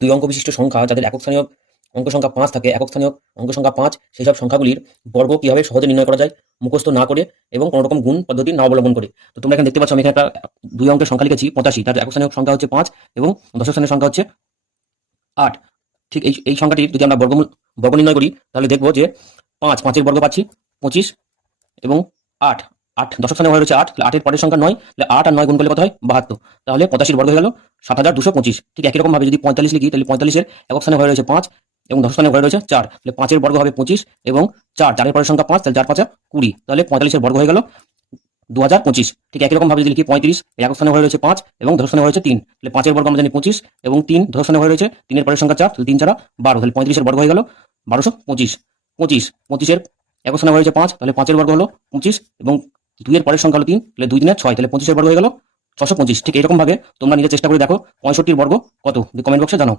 দুই অঙ্ক বিশিষ্ট সংখ্যা যাদের একক স্থানীয় অঙ্ক সংখ্যা পাঁচ থাকে, একক স্থানীয় অঙ্ক সংখ্যা পাঁচ সেই সব সংখ্যাগুলির বর্গ কীভাবে সহজে নির্ণয় করা যায়, মুখস্থ না করে এবং কোনো রকম গুণ পদ্ধতি না অবলম্বন করে। তো তোমরা এখানে দেখতে পাচ্ছ, আমি এখানে একটা দুই অঙ্কের সংখ্যা লিখেছি, পঁচাশি। তার একক স্থানীয় সংখ্যা হচ্ছে পাঁচ এবং দশক স্থানীয় সংখ্যা হচ্ছে আট। ঠিক এই এই সংখ্যাটি যদি আমরা বর্গমূল, বর্গ নির্ণয় করি, তাহলে দেখব যে পাঁচ, পাঁচের বর্গ পাচ্ছি পঁচিশ এবং আট। আট। দশক স্থানে হয়ে রয়েছে আট। তাহলে আটের পরের সংখ্যা নয়। তাহলে আট আর নয় গুণ করলে কত হয়? বাহাত্তর। তাহলে পঁচাশির বর্গ হয়ে গেল সাত হাজার দুশো পঁচিশ। ঠিক একই রকমভাবে যদি পঁয়তাল্লিশ লিখি, তাহলে পঁয়তাল্লিশের একক স্থানে হয়ে রয়েছে পাঁচ এবং দশ স্থানে হয়ে রয়েছে চার। তাহলে পাঁচের বর্গ হবে পঁচিশ এবং চার। চারের পরের সংখ্যা পাঁচ, তাহলে চার পাঁচা কুড়ি। তাহলে পঁয়তাল্লিশের বর্গ হয়ে গেল দু হাজার পঁচিশ। ঠিক একই রকম ভাবে যদি লিখি পঁয়ত্রিশ একক স্থানে হয়ে রয়েছে পাঁচ এবং দশ স্থানে রয়েছে তিন। তাহলে পাঁচের বর্গ আমরা জানি পঁচিশ এবং তিন। দশ স্থানে হয়ে রয়েছে তিনের পরের সংখ্যা চার। তাহলে তিন ছাড়া বারো। তাহলে পঁয়ত্রিশের বর্গ হয়ে গেল বারোশো পঁচিশ। পঁচিশ। পঁচিশের এক স্থানে হয়ে রয়েছে পাঁচ। তাহলে পাঁচের বর্গ হলো পঁচিশ এবং দুইয়ের পরের সংখ্যা হলো তিন, তাহলে দুই দিনে ছয়, তাহলে পঁচিশের বর্গ হয়ে গেল ছশো পঁচিশ। ঠিক এরকম ভাবে তোমরা নিজে চেষ্টা করে দেখো, পঁয়ষট্টির বর্গ কত? কমেন্ট বক্সে জানাও।